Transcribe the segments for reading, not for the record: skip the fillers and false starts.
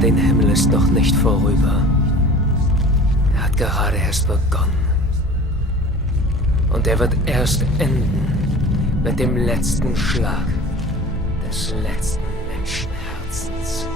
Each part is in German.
den Himmel ist noch nicht vorüber. Er hat gerade erst begonnen. Und er wird erst enden mit dem letzten Schlag des letzten Menschenherzens.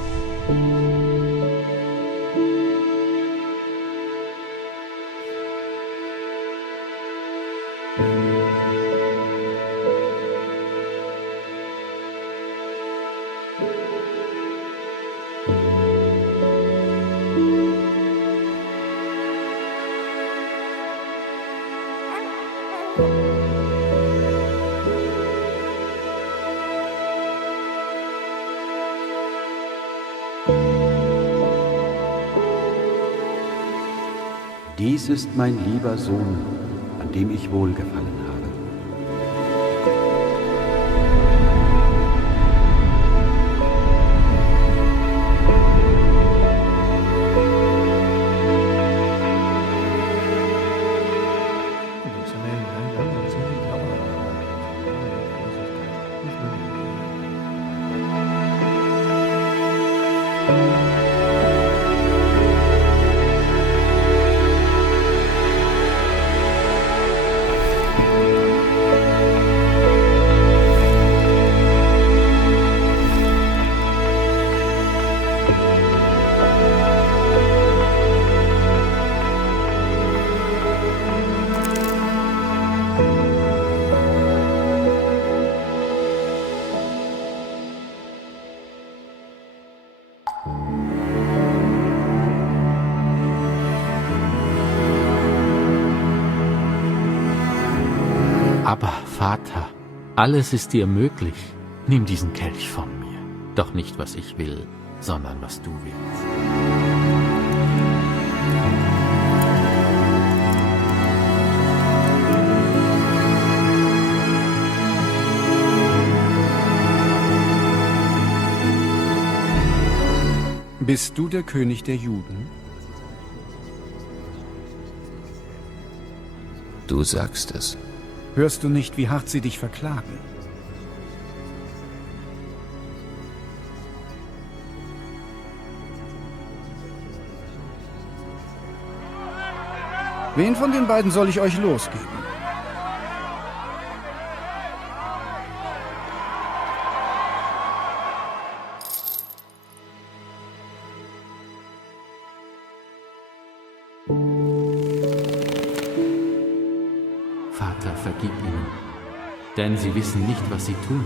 Dies ist mein lieber Sohn, an dem ich wohlgefallen habe. Aber, Vater, alles ist dir möglich. Nimm diesen Kelch von mir. Doch nicht, was ich will, sondern was du willst. Bist du der König der Juden? Du sagst es. Hörst du nicht, wie hart sie dich verklagen? Wen von den beiden soll ich euch losgeben? Vater, vergib ihnen, denn sie wissen nicht, was sie tun.